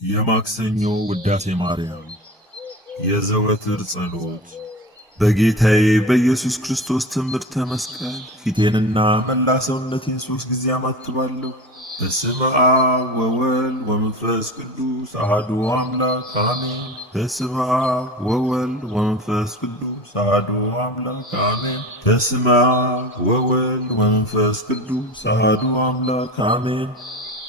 የማክሰኞ ውዳሴ ማርያም የዘወትር ጸሎት። በጌታዬ በኢየሱስ ክርስቶስ ትምህርተ መስቀል ፊቴንና መላ ሰውነቴን 3 ጊዜ አማትባለሁ። በስመ አብ ወወልድ ወመንፈስ ቅዱስ አሐዱ አምላክ አሜን። በስመ አብ ወወልድ ወመንፈስ ቅዱስ አሐዱ አምላክ አሜን። በስመ አብ ወወልድ ወመንፈስ ቅዱስ አሐዱ አምላክ አሜን።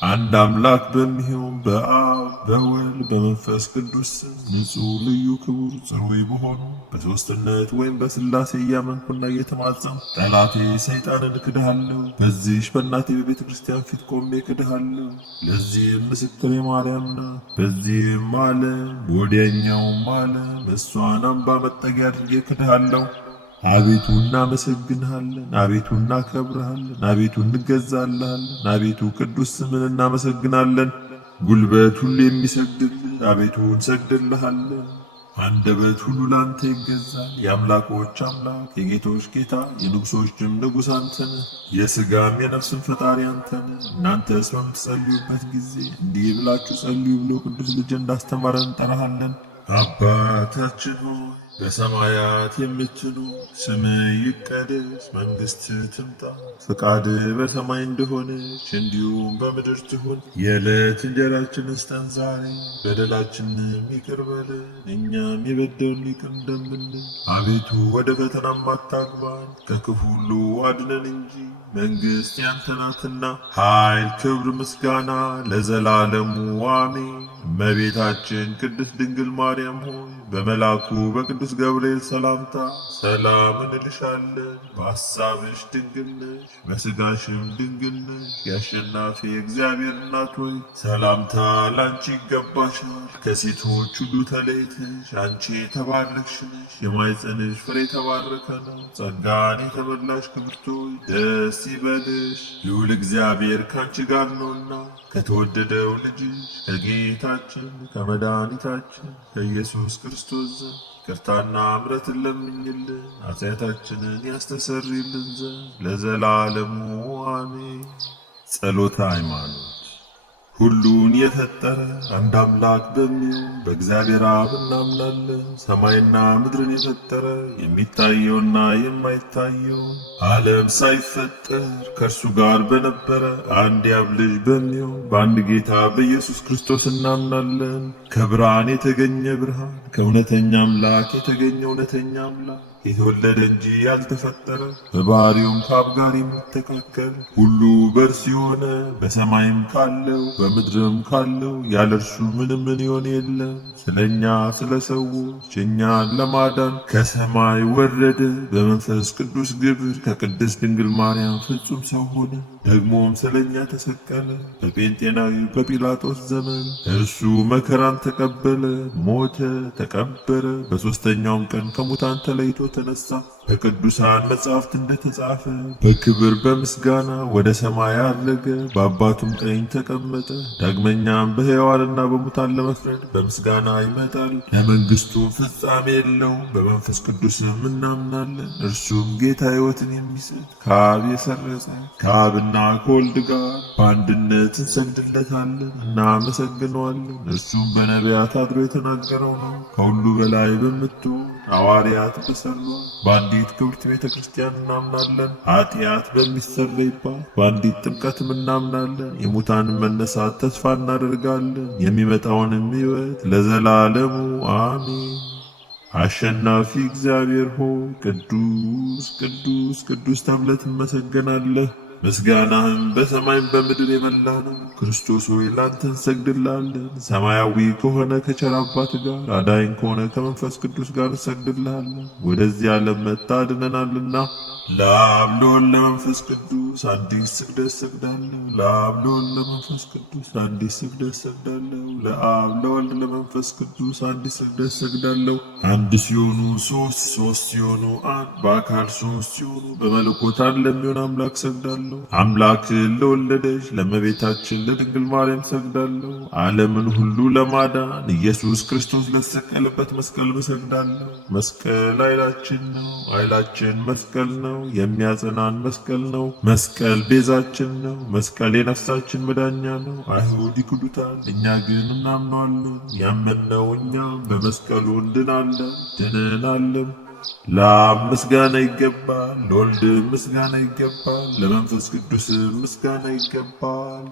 አንድ አምላክ በሚሆን በአብ በወልድ በመንፈስ ቅዱስ ንጹሕ ልዩ ክቡር ጽሩይ በሆኑ በሦስትነት ወይም በሥላሴ እያመንኩና እየተማጸንኩ ጠላቴ ሰይጣንን እክድሃለሁ። በዚህች በእናቴ በቤተ ክርስቲያን ፊት ቆሜ እክድሃለሁ። ለዚህም ምስክሬ ማርያም ናት። በዚህም ዓለም በወዲያኛውም ዓለም እሷን አምባ መጠጊያ አድርጌ እክድሃለሁ። አቤቱ እናመሰግንሃለን፣ አቤቱ እናከብርሃለን፣ አቤቱ እንገዛልሃለን፣ አቤቱ ቅዱስ ስምን እናመሰግናለን። ጉልበት ሁሉ የሚሰግድልህ አቤቱ እንሰግድልሃለን። አንደበት ሁሉ ላንተ ይገዛል። የአምላኮች አምላክ የጌቶች ጌታ የንጉሶችም ንጉሥ አንተ ነህ። የሥጋም የነፍስም ፈጣሪ አንተ ነህ። እናንተስ በምትጸልዩበት ጊዜ እንዲህ ብላችሁ ጸልዩ ብሎ ቅዱስ ልጅ እንዳስተማረን እንጠራሃለን። አባታችን ሆይ በሰማያት የምትኖር፣ ስምህ ይቀደስ፣ መንግሥትህ ትምጣ፣ ፈቃድህ በሰማይ እንደሆነች እንዲሁም በምድር ትሁን። የዕለት እንጀራችንን ስጠን ዛሬ፣ በደላችንም ይቅር በለን እኛም የበደሉንን ይቅር እንደምንል። አቤቱ ወደ ፈተናም አታግባን፣ ከክፉ ሁሉ አድነን እንጂ መንግሥት ያንተ ናትና፣ ኃይል፣ ክብር፣ ምስጋና ለዘላለሙ አሜን። እመቤታችን ቅድስት ድንግል ማርያም ሆይ በመልአኩ በቅዱስ ገብርኤል ሰላምታ ሰላም እንልሻለን። በሐሳብሽ ድንግል ነሽ፣ በሥጋሽም ድንግል ነሽ። የአሸናፊ እግዚአብሔር እናት ሆይ ሰላምታ ላንቺ ይገባሻል። ከሴቶች ሁሉ ተለይተሽ አንቺ የተባረክሽ ነሽ፣ የማኅፀንሽ ፍሬ የተባረከ ነው። ጸጋን የተመላሽ ክብርት ሆይ ደስ ይበልሽ፣ ልዑል እግዚአብሔር ካንቺ ጋር ነውና ከተወደደው ልጅሽ ከጌታችን ከመድኃኒታችን ከኢየሱስ ክርስቶስ ዘንድ ይቅርታና ምሕረትን ለምኝልን ኃጢአታችንን ያስተሰርይልን ዘንድ ለዘላለሙ አሜን። ጸሎተ ሃይማኖት። ሁሉን የፈጠረ አንድ አምላክ በሚሆን በእግዚአብሔር አብ እናምናለን። ሰማይና ምድርን የፈጠረ የሚታየውና የማይታየው ዓለም ሳይፈጠር ከእርሱ ጋር በነበረ አንድ የአብ ልጅ በሚሆን በአንድ ጌታ በኢየሱስ ክርስቶስ እናምናለን። ከብርሃን የተገኘ ብርሃን፣ ከእውነተኛ አምላክ የተገኘ እውነተኛ አምላክ፣ የተወለደ እንጂ ያልተፈጠረ፣ በባህሪውም ከአብ ጋር የሚተካከል፣ ሁሉ በእርሱ የሆነ፣ በሰማይም ካለው በምድርም ካለው ያለ እርሱ ምንም ምን ይሆን የለም። ስለ እኛ ስለ ሰዎች እኛን ለማዳን ከሰማይ ወረደ። በመንፈስ ቅዱስ ግብር ከቅድስት ድንግል ማርያም ፍጹም ሰው ሆነ። ደግሞም ስለ እኛ ተሰቀለ። በጴንጤናዊ በጲላጦስ ዘመን እርሱ መከራን ተቀበለ፣ ሞተ፣ ተቀበረ። በሦስተኛውም ቀን ከሙታን ተለይቶ ተነሳ። በቅዱሳን መጻሕፍት እንደተጻፈ በክብር በምስጋና ወደ ሰማይ አረገ፣ በአባቱም ቀኝ ተቀመጠ። ዳግመኛም በሕያዋንና በሙታን ለመፍረድ በምስጋና ይመጣል። ለመንግሥቱም ፍጻሜ የለውም። በመንፈስ ቅዱስም እናምናለን። እርሱም ጌታ ሕይወትን የሚሰጥ ከአብ የሰረጸ ከአብና ከወልድ ጋር በአንድነት እንሰግድለታለን፣ እናመሰግነዋለን። እርሱም በነቢያት አድሮ የተናገረው ነው። ከሁሉ በላይ በምትሆን ሐዋርያት በሠሯት በአንዲት ክብርት ቤተ ክርስቲያን እናምናለን። ኃጢአት በሚሰረይባት በአንዲት ጥምቀትም እናምናለን። የሙታንን መነሳት ተስፋ እናደርጋለን፣ የሚመጣውንም ሕይወት ለዘላለሙ አሜን። አሸናፊ እግዚአብሔር ሆይ ቅዱስ ቅዱስ ቅዱስ ተብለህ ትመሰገናለህ። ምስጋናህም በሰማይም በምድር የመላ ነው። ክርስቶስ ሆይ ላንተ እንሰግድልሃለን። ሰማያዊ ከሆነ ከቸር አባት ጋር አዳኝ ከሆነ ከመንፈስ ቅዱስ ጋር እንሰግድልሃለን። ወደዚህ ዓለም መጥተህ አድነናልና ለአብ ለወልድ ለመንፈስ ቅዱስ አዲስ ስግደት ሰግዳለሁ። ለአብ ለወልድ ለመንፈስ ቅዱስ አዲስ ስግደት ሰግዳለሁ። ለአብ ለወልድ ለመንፈስ ቅዱስ አዲስ ስግደት ሰግዳለሁ። አንድ ሲሆኑ ሶስት፣ ሶስት ሲሆኑ አንድ፣ በአካል ሶስት ሲሆኑ በመለኮት አንድ ለሚሆን አምላክ ሰግዳለሁ። አምላክን ለወለደች ለእመቤታችን ለድንግል ማርያም ሰግዳለሁ። ዓለምን ሁሉ ለማዳን ኢየሱስ ክርስቶስ ለተሰቀለበት መስቀል እሰግዳለሁ። መስቀል ኃይላችን ነው። ኃይላችን መስቀል ነው። የሚያጸናን መስቀል ነው። መስቀል ቤዛችን ነው። መስቀል የነፍሳችን መዳኛ ነው። አይሁድ ይክዱታል፣ እኛ ግን በልባችን እናምነዋለን። ያመንነው እኛም በመስቀሉ እንድናለን ድነናለን። ለአብ ምስጋና ይገባል፣ ለወልድ ምስጋና ይገባል፣ ለመንፈስ ቅዱስ ምስጋና ይገባል።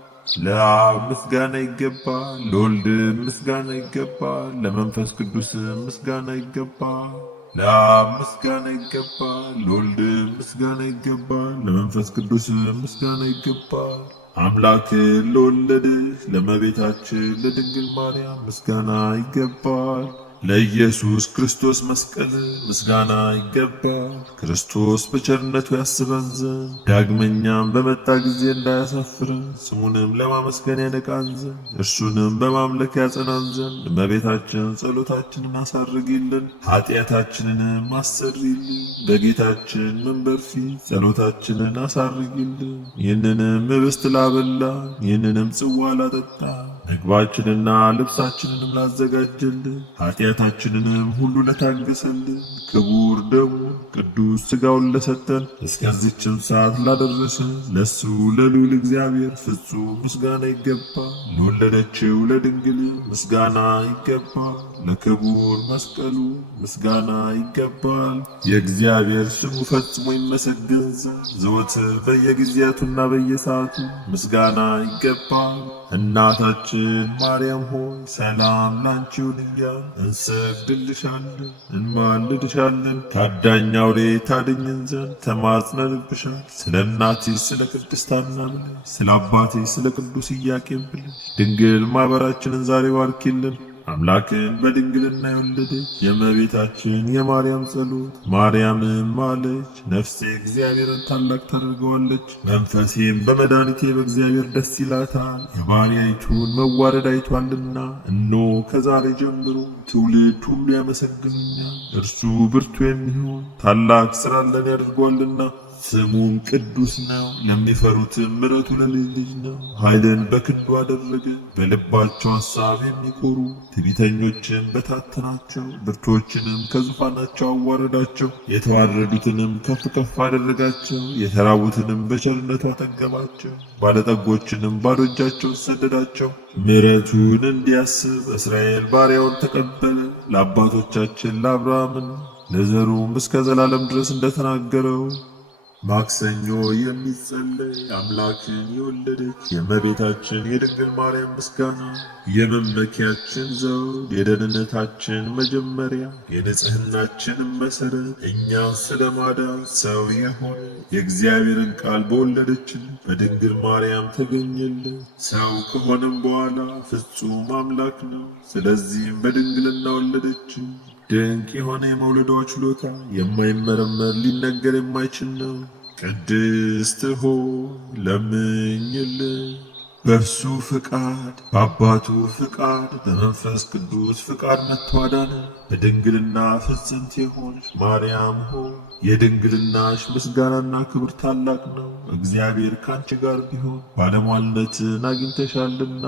ለአብ ምስጋና ይገባል፣ ለወልድ ምስጋና ይገባል፣ ለመንፈስ ቅዱስ ምስጋና ይገባል። ለአብ ምስጋና ይገባል፣ ለወልድ ምስጋና ይገባል፣ ለመንፈስ ቅዱስ ምስጋና ይገባል። አምላክን ለወለደች ለእመቤታችን ለድንግል ማርያም ምስጋና ይገባል። ለኢየሱስ ክርስቶስ መስቀል ምስጋና ይገባል። ክርስቶስ በቸርነቱ ያስበን ዘንድ ዳግመኛም በመጣ ጊዜ እንዳያሳፍረን ስሙንም ለማመስገን ያነቃን ዘንድ እርሱንም በማምለክ ያጸናን ዘንድ እመቤታችን ጸሎታችንን አሳርጊልን፣ ኃጢአታችንንም አሰሪልን። በጌታችን መንበር ፊት ጸሎታችንን አሳርጊልን። ይህንንም ኅብስት ላበላን፣ ይህንንም ጽዋ ላጠጣን፣ ምግባችንና ልብሳችንንም ላዘጋጀልን፣ ኃጢአታችንንም ሁሉ ለታገሰልን፣ ክቡር ደሙን ቅዱስ ሥጋውን ለሰጠን፣ እስከዚችም ሰዓት ላደረሰን ለሱ ለልዑል እግዚአብሔር ፍጹም ምስጋና ይገባል። ለወለደችው ለድንግል ምስጋና ይገባል። ለክቡር መስቀሉ ምስጋና ይገባል። የእግዚአብሔር ስሙ ፈጽሞ ይመሰገን ዘንድ ዘወትር በየጊዜያቱና በየሰዓቱ ምስጋና ይገባል። እናታችን ማርያም ሆይ ሰላም ላንቺ ይሁን እያልን እንሰግድልሻለን፣ እንማልድሻለን። ከአዳኝ አውሬ ታድኝን ዘንድ ተማጽነንብሻል። ስለ እናትሽ ስለ ቅድስት ሐና ብለሽ፣ ስለ አባትሽ ስለ ቅዱስ ኢያቄም ብለሽ ድንግል ማኅበራችንን ዛሬ ባርኪልን። አምላክን በድንግልና የወለደች የእመቤታችን የማርያም ጸሎት ማርያምም አለች፣ ነፍሴ እግዚአብሔርን ታላቅ ታደርገዋለች፣ መንፈሴም በመድኃኒቴ በእግዚአብሔር ደስ ይላታል፣ የባሪያይቱን መዋረድ አይቷልና። እነሆ ከዛሬ ጀምሮ ትውልድ ሁሉ ያመሰግኑኛል። እርሱ ብርቱ የሚሆን ታላቅ ሥራን ለእኔ ያደርገዋልና። ስሙም ቅዱስ ነው፣ ለሚፈሩትም ምሕረቱ ለልጅ ልጅ ነው። ኃይልን በክንዱ አደረገ፣ በልባቸው ሐሳብ የሚኮሩ ትዕቢተኞችን በታተናቸው፣ ብርቶችንም ከዙፋናቸው አዋረዳቸው። የተዋረዱትንም ከፍ ከፍ አደረጋቸው፣ የተራቡትንም በቸርነቱ አጠገባቸው፣ ባለጠጎችንም ባዶ እጃቸውን ሰደዳቸው። ምሕረቱን እንዲያስብ እስራኤል ባሪያውን ተቀበለ። ለአባቶቻችን ለአብርሃምና ለዘሩም እስከ ዘላለም ድረስ እንደተናገረው ማክሰኞ የሚጸለይ አምላክን የወለደች የእመቤታችን የድንግል ማርያም ምስጋና የመመኪያችን ዘውድ፣ የደህንነታችን መጀመሪያ፣ የንጽሕናችንም መሠረት፣ እኛን ስለ ማዳን ሰው የሆነ የእግዚአብሔርን ቃል በወለደችን በድንግል ማርያም ተገኘልን። ሰው ከሆነም በኋላ ፍጹም አምላክ ነው። ስለዚህም በድንግልና ወለደችን። ድንቅ የሆነ የመውለዷ ችሎታ የማይመረመር ሊነገር የማይችል ነው። ቅድስት ሆይ ለምኝልን። በእርሱ ፍቃድ በአባቱ ፍቃድ በመንፈስ ቅዱስ ፍቃድ መጥቶ አዳነን። በድንግልና ፍጽምት የሆንሽ ማርያም ሆይ የድንግልናሽ ምስጋናና ክብር ታላቅ ነው። እግዚአብሔር ካንቺ ጋር ቢሆን ባለሟልነትን አግኝተሻልና።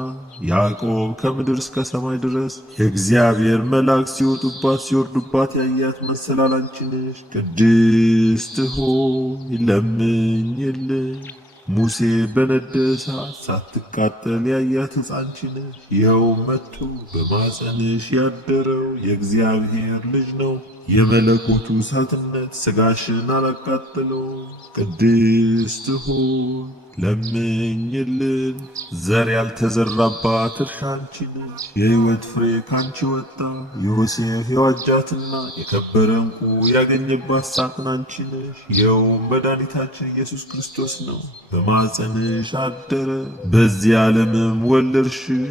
ያዕቆብ ከምድር እስከ ሰማይ ድረስ የእግዚአብሔር መላእክት ሲወጡባት ሲወርዱባት ያያት መሰላል አንቺ ነሽ። ቅድስት ሆይ ለምኝልን። ሙሴ በነደ እሳት ሳትቃጠል ያያት ሕፃን አንቺ ነሽ። ይኸው መጥቶ በማኅፀንሽ ያደረው የእግዚአብሔር ልጅ ነው። የመለኮቱ እሳትነት ሥጋሽን አላቃጠለው። ቅድስት ሆይ ለምኝልን። ዘር ያልተዘራባት እርሻ አንቺ ነች። የሕይወት ፍሬ ካንቺ ወጣ። ዮሴፍ የዋጃትና የከበረ ዕንቁ ያገኘባት ሳጥን አንቺ ነሽ። ይኸውም መድኃኒታችን ኢየሱስ ክርስቶስ ነው። በማኅፀንሽ አደረ፣ በዚህ ዓለምም ወለድሽው።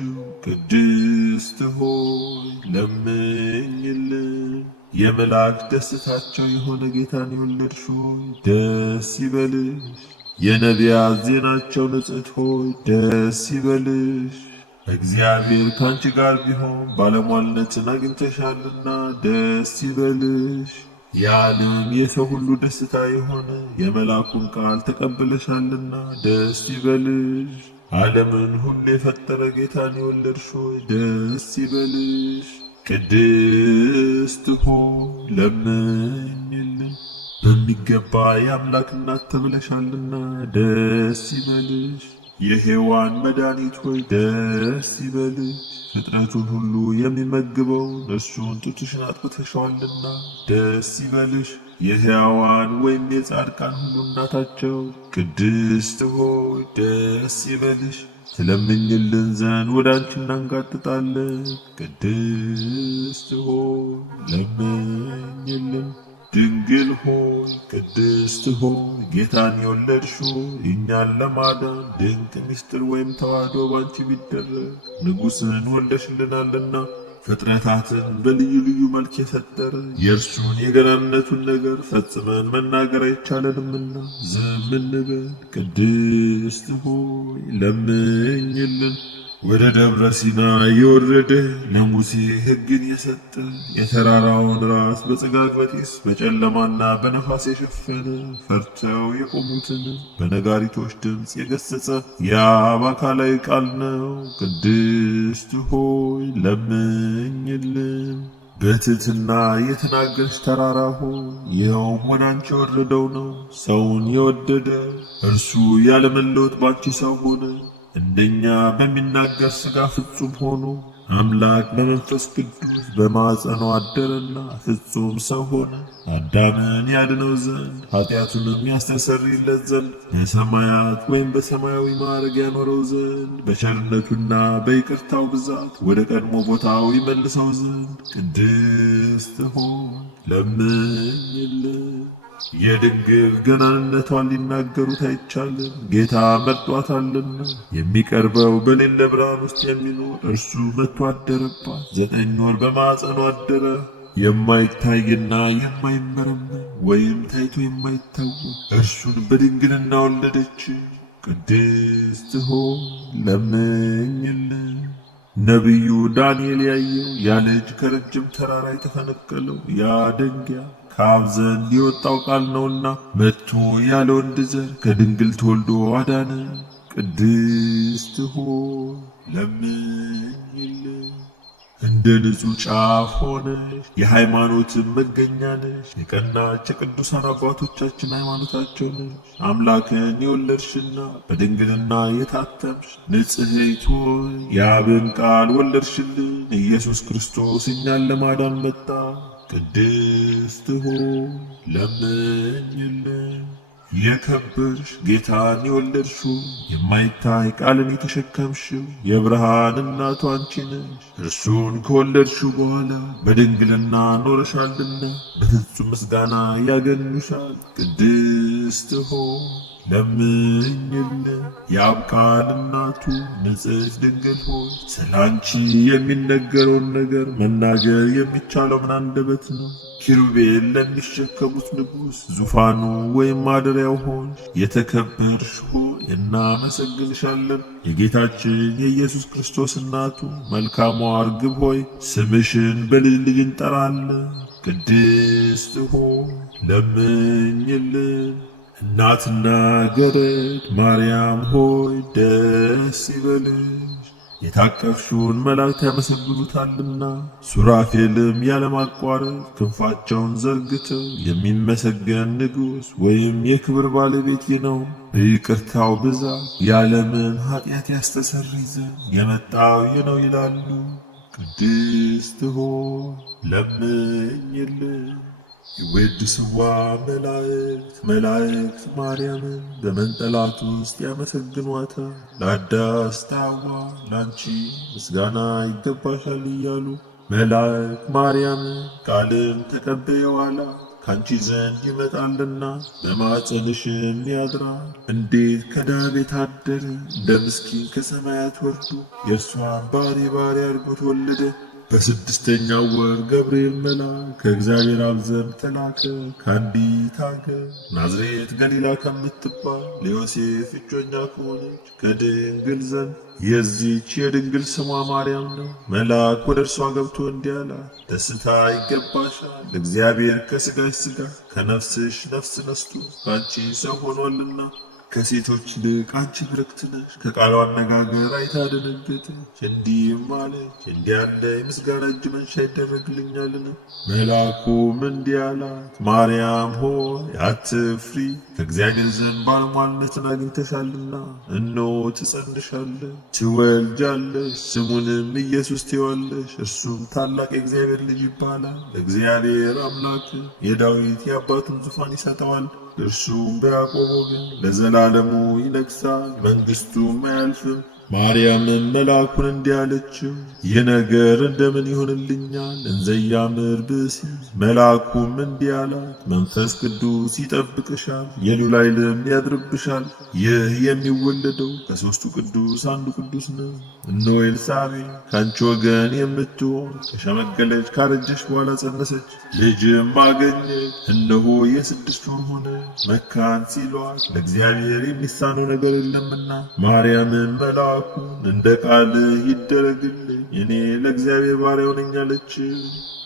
ቅድስት ሆይ ለምኝልን። የመላእክት ደስታቸው የሆነ ጌታን የወለድሽ ሆይ ደስ ይበልሽ። የነቢያት ዜናቸው ንጽሕት ሆይ ደስ ይበልሽ። እግዚአብሔር ካንቺ ጋር ቢሆን ባለሟልነትን አግኝተሻልና ደስ ይበልሽ። የዓለም የሰው ሁሉ ደስታ የሆነ የመልአኩን ቃል ተቀብለሻልና ደስ ይበልሽ። ዓለምን ሁሉ የፈጠረ ጌታን የወለድሽ ሆይ ደስ ይበልሽ። ቅድስት ሆይ ለምኝልን። በሚገባ የአምላክ እናት ተብለሻልና ደስ ይበልሽ። የሔዋን መድኃኒት ሆይ ደስ ይበልሽ። ፍጥረቱን ሁሉ የሚመግበው እርሱን ጡትሽን አጥብተሽዋልና ደስ ይበልሽ። የሕያዋን ወይም የጻድቃን ሁሉ እናታቸው ቅድስት ሆይ ደስ ይበልሽ። ትለምኝልን ዘንድ ወደ አንቺ እናንጋጥጣለን። ቅድስት ሆይ ለምኝልን። ድንግል ሆይ ቅድስት ሆይ ጌታን የወለድሽው እኛን ለማዳን ድንቅ ምስጢር ወይም ተዋህዶ ባንቺ ቢደረግ ንጉሥን ወልደሽልናልና ፍጥረታትን በልዩ ልዩ መልክ የፈጠረ የእርሱን የገናንነቱን ነገር ፈጽመን መናገር አይቻለንምና ዝም እንበል። ቅድስት ሆይ ለምኝልን። ወደ ደብረ ሲና የወረደ ለሙሴ ሕግን የሰጠ የተራራውን ራስ በጭጋግ በጢስ በጨለማና በነፋስ የሸፈነ ፈርተው የቆሙትን በነጋሪቶች ድምፅ የገሰጸ የአብ አካላዊ ቃል ነው። ቅድስት ሆይ ለምኝልን። በትሕትና የተናገርሽ ተራራ ሆይ ይኸውም ወደ አንቺ የወረደው ነው። ሰውን የወደደ እርሱ ያለመለወጥ ባንቺ ሰው ሆነ። እንደኛ በሚናገር ሥጋ ፍጹም ሆኖ አምላክ በመንፈስ ቅዱስ በማኅፀኗ አደረና ፍጹም ሰው ሆነ። አዳምን ያድነው ዘንድ ኃጢአቱንም ያስተሰርይለት ዘንድ በሰማያት ወይም በሰማያዊ ማዕረግ ያኖረው ዘንድ በቸርነቱና በይቅርታው ብዛት ወደ ቀድሞ ቦታው ይመልሰው ዘንድ ቅድስት ሆይ ለምኝልን። የድንግል ገናንነቷን ሊናገሩት አይቻልም፣ ጌታ መርጧታልና። የሚቀርበው በሌለ ብርሃን ውስጥ የሚኖር እርሱ መጥቶ አደረባት። 9 ወር በማኅፀኗ አደረ። የማይታይና የማይመረመር ወይም ታይቶ የማይታወቅ እርሱን በድንግልና ወለደች። ቅድስት ሆይ ለምኝልን። ነቢዩ ዳንኤል ያየው ያ ልጅ ከረጅም ተራራ የተፈነቀለው ያ ደንጊያ ከአብ ዘንድ የወጣው ቃል ነውና መጥቶ ያለ ወንድ ዘር ከድንግል ተወልዶ አዳነ። ቅድስት ሆይ ለምኝልን። እንደ ንጹሕ ጫፍ ሆነሽ የሃይማኖትን መገኛ ነሽ። የቀናች የቅዱሳን አባቶቻችን ሃይማኖታቸው ነሽ። አምላክን የወለድሽና በድንግልና የታተምሽ ንጽሕት ሆይ የአብን ቃል ወለድሽልን። ኢየሱስ ክርስቶስ እኛን ለማዳን መጣ። ቅድስት ሆይ ለምኝልን። የከበርሽ ጌታን የወለድሽው የማይታይ ቃልን የተሸከምሽው የብርሃን እናቱ አንቺ ነሽ። እርሱን ከወለድሽው በኋላ በድንግልና ኖረሻልና በፍጹም ምስጋና ያገኙሻል። ቅድስት ሆይ ለምኝልን። የአብ ቃል እናቱ ንጽሕት ድንግል ሆይ ስለ አንቺ የሚነገረውን ነገር መናገር የሚቻለው ምን አንደበት ነው? ኪሩቤል ለሚሸከሙት ንጉሥ ዙፋኑ ወይም ማደሪያው ሆንሽ። የተከበርሽ ሆይ እናመሰግንሻለን። የጌታችን የኢየሱስ ክርስቶስ እናቱ መልካሟ እርግብ ሆይ ስምሽን በልጅ ልጅ እንጠራለን። ቅድስት ሆይ ለምኝልን። እናትና ገረድ ማርያም ሆይ ደስ ይበልሽ። የታቀፍሽውን መላእክት ያመሰግኑታልና ሱራፌልም ያለማቋረጥ ክንፋቸውን ዘርግተው የሚመሰገን ንጉሥ ወይም የክብር ባለቤት ነው። በይቅርታው ብዛት የዓለምን ኃጢአት ያስተሰርይ ዘንድ የመጣው ነው ይላሉ። ቅድስት ሆይ ለምኝልን። ይወድስዋ መላእክት ማርያምን በመንጠላት ውስጥ ያመሰግኗታል። ለአዳስ ታዋ ላንቺ ምስጋና ይገባሻል እያሉ መላእክት ማርያምን ቃልን ተቀበየዋላ ካንቺ ዘንድ ይመጣልና በማኅፀንሽም ያድራል። እንዴት ከድሃ ቤት አደረ፣ እንደ ምስኪን ከሰማያት ወርዶ የእርሷን ባሪያ አድርጎ ተወለደ። በስድስተኛው ወር ገብርኤል መልአክ ከእግዚአብሔር አብ ዘንድ ተላከ። ከአንዲት አገር ናዝሬት ገሊላ ከምትባል ለዮሴፍ እጮኛ ከሆነች ከድንግል ዘንድ የዚች የድንግል ስሟ ማርያም ነው። መልአክ ወደ እርሷ ገብቶ እንዲህ አላት፣ ደስታ ይገባሻል፣ እግዚአብሔር ከሥጋሽ ሥጋ ከነፍስሽ ነፍስ ነስቶ ከአንቺ ሰው ሆኗልና ከሴቶች ይልቅ አንቺ ብርክት ነሽ። ከቃሉ አነጋገር አይታ ደነገጠች፣ እንዲህም አለች፣ እንዲህ ያለ የምስጋና እጅ መንሻ ይደረግልኛልን? መልአኩም እንዲህ አላት፣ ማርያም ሆይ አትፍሪ፣ ከእግዚአብሔር ዘንድ ባለሟልነትን አግኝተሻልና፣ እነሆ ትጸንሻለሽ፣ ትወልጃለሽ፣ ስሙንም ኢየሱስ ትዪዋለሽ። እርሱም ታላቅ የእግዚአብሔር ልጅ ይባላል። እግዚአብሔር አምላክ የዳዊት የአባቱን ዙፋን ይሰጠዋል። እርሱም በያዕቆብ ወገን ለዘላለሙ ይነግሣል፣ መንግሥቱም አያልፍም። ማርያምም መልአኩን እንዲህ አለችው፣ ይህ ነገር እንደምን ይሆንልኛል? እንዘ ያምር ብእሲ። መልአኩም እንዲህ አላት፣ መንፈስ ቅዱስ ይጠብቅሻል፣ የልዑል ኃይልም ያድርብሻል። ይህ የሚወለደው ከሦስቱ ቅዱስ አንዱ ቅዱስ ነው። እነሆ ኤልሳቤጥ ከአንቺ ወገን የምትሆን ከሸመገለች ካረጀች በኋላ ጸነሰች፣ ልጅም አገኘች። እነሆ የ6 ወር ሆነ፣ መካን ሲሏት ለእግዚአብሔር የሚሳነው ነገር የለምና። ማርያምን መልአኩን እንደ ቃል ይደረግልኝ፣ እኔ ለእግዚአብሔር ባሪያው ነኝ አለች።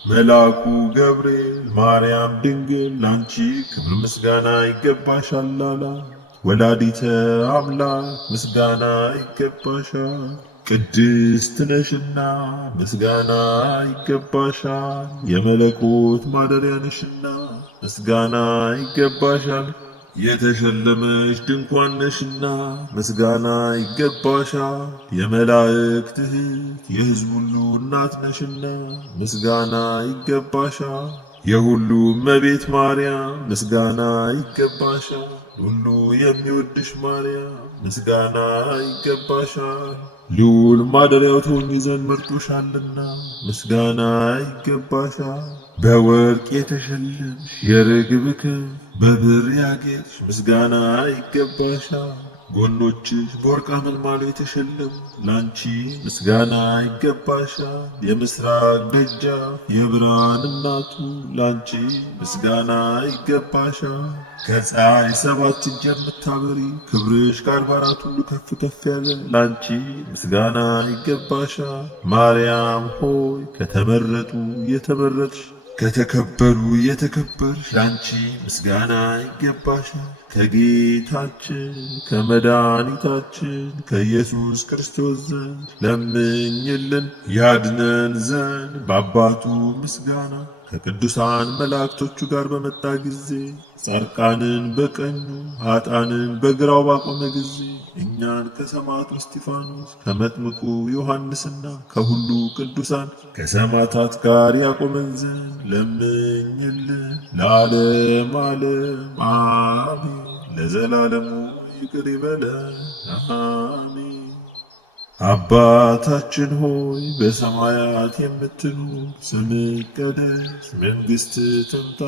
መልአኩ ገብርኤል ማርያም ድንግል ላንቺ ክብር ምስጋና ይገባሻል አላት። ወላዲተ አምላክ ምስጋና ይገባሻል፣ ቅድስት ነሽና ምስጋና ይገባሻል፣ የመለኮት ማደሪያ ነሽና ምስጋና ይገባሻል። የተሸለመሽ ድንኳን ነሽና ምስጋና ይገባሻል። የመላእክት እህት የሕዝብ ሁሉ እናት ነሽና ምስጋና ይገባሻል። የሁሉ እመቤት ማርያም ምስጋና ይገባሻል። ሁሉ የሚወድሽ ማርያም ምስጋና ይገባሻል። ልዑል ማደሪያው ትሆኚ ዘንድ መርጦሻልና ምስጋና ይገባሻል። በወርቅ የተሸለምሽ የርግብ ክንፍ በብር ያጌጥሽ ምስጋና ይገባሻል። ጎኖችሽ በወርቅ አመልማሎ የተሸለሙ ላንቺ ምስጋና ይገባሻል። የምስራቅ ደጃፍ የብርሃን እናቱ ላንቺ ምስጋና ይገባሻል። ከፀሐይ 7 እጅ የምታበሪ ክብርሽ ከአድባራት ሁሉ ከፍ ከፍ ያለ ላንቺ ምስጋና ይገባሻል። ማርያም ሆይ ከተመረጡ የተመረጥሽ ከተከበሩ የተከበርሽ ላንቺ ምስጋና ይገባሻል። ከጌታችን ከመድኃኒታችን ከኢየሱስ ክርስቶስ ዘንድ ለምኝልን ያድነን ዘንድ በአባቱ ምስጋና ከቅዱሳን መላእክቶቹ ጋር በመጣ ጊዜ ጻድቃንን በቀኙ ኃጥአንን በግራው ባቆመ ጊዜ እኛን ከሰማዕቱ እስጢፋኖስ ከመጥምቁ ዮሐንስና ከሁሉ ቅዱሳን ከሰማዕታት ጋር ያቆመን ዘንድ ለምኝልን። ለዓለም ዓለም አሜን። ለዘላለሙ ይቅር ይበለን አሜን። አባታችን ሆይ በሰማያት የምትኖር፣ ስምህ ይቀደስ፣ መንግሥትህ ትምጣ፣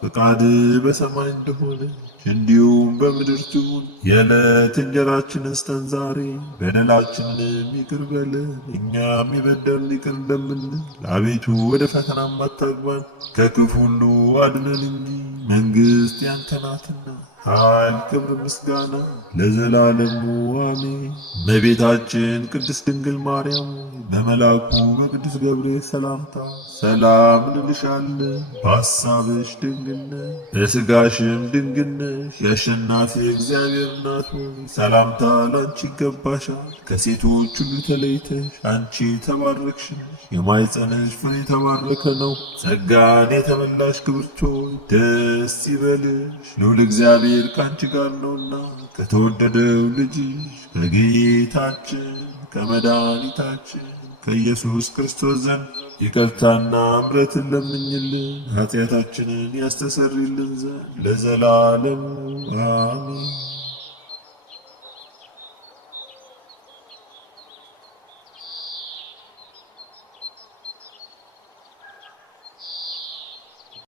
ፈቃድህ በሰማይ እንደሆነች እንዲሁም በምድር ትሁን። የዕለት እንጀራችንን ስጠን ዛሬ፣ በደላችንንም ይቅር በለን እኛም የበደሉንን ይቅር እንደምንል። አቤቱ ወደ ፈተናም አታግባን፣ ከክፉ ሁሉ አድነን እንጂ መንግሥት ያንተ ናትና ኃይል፣ ክብር፣ ምስጋና ለዘላለሙ አሜን። እመቤታችን ቅድስት ድንግል ማርያም በመልአኩ በቅዱስ ገብርኤል ሰላምታ ሰላም እንልሻለን። በሐሳብሽ ድንግል ነሽ፣ በሥጋሽም ድንግል ነሽ። የአሸናፊ እግዚአብሔር እናት ሆይ ሰላምታ ላንቺ ይገባሻል። ከሴቶች ሁሉ ተለይተሽ አንቺ የተባረክሽ ነሽ፣ የማኅፀንሽ ፍሬ የተባረከ ነው። ጸጋን የተመላሽ ክብርት ሆይ ደስ ይበልሽ፣ ልዑል እግዚአብሔር ከአንቺ ጋር ነውና ከተወደደው ልጅሽ ከጌታችን ከመድኃኒታችን ከኢየሱስ ክርስቶስ ዘንድ ይቅርታና ምሕረትን ለምኝልን ኃጢአታችንን ያስተሰርይልን ዘንድ ለዘላለሙ አሜን።